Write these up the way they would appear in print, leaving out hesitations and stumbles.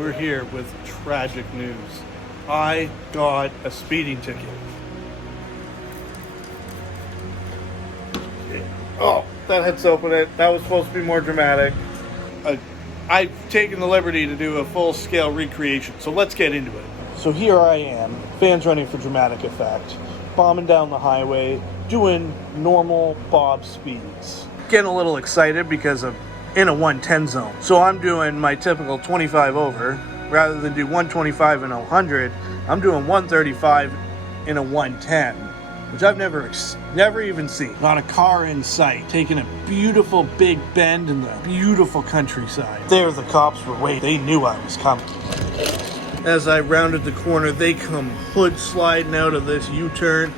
we're here with tragic news. I got a speeding ticket. Oh, that hits open it. That was supposed to be more dramatic. I've taken the liberty to do a full-scale recreation, so let's get into it. So here I am, fans running for dramatic effect, bombing down the highway, doing normal Bob speeds. Getting a little excited because I'm in a 110 zone. So I'm doing my typical 25 over. Rather than do 125 and 100, I'm doing 135 in a 110, which I've never even seen. Not a car in sight. Taking a beautiful big bend in the beautiful countryside. There the cops were waiting. They knew I was coming. As I rounded the corner, they come hood sliding out of this U-turn,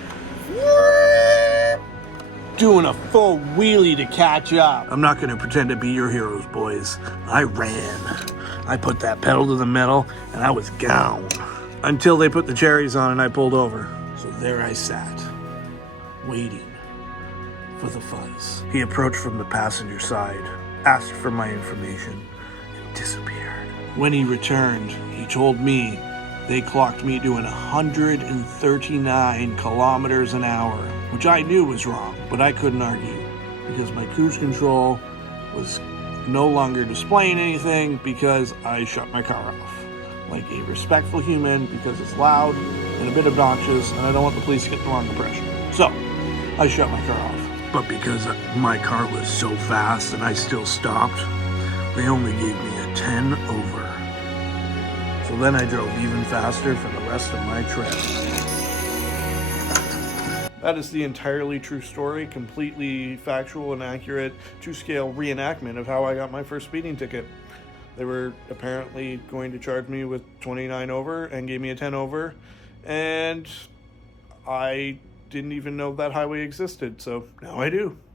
doing a full wheelie to catch up. I'm not going to pretend to be your heroes, boys. I ran. I put that pedal to the metal, and I was gone. Until they put the cherries on and I pulled over. So there I sat, waiting for the fuzz. He approached from the passenger side, asked for my information, and disappeared. When he returned, he told me they clocked me doing 139 kilometers an hour, which I knew was wrong, but I couldn't argue because my cruise control was no longer displaying anything because I shut my car off. Like a respectful human, because it's loud and a bit obnoxious and I don't want the police to get the wrong impression. So, I shut my car off. But because my car was so fast and I still stopped, they only gave me a 10 over. So then I drove even faster for the rest of my trip. That is the entirely true story, completely factual and accurate, to-scale reenactment of how I got my first speeding ticket. They were apparently going to charge me with 29 over and gave me a 10 over, and I didn't even know that highway existed, so now I do.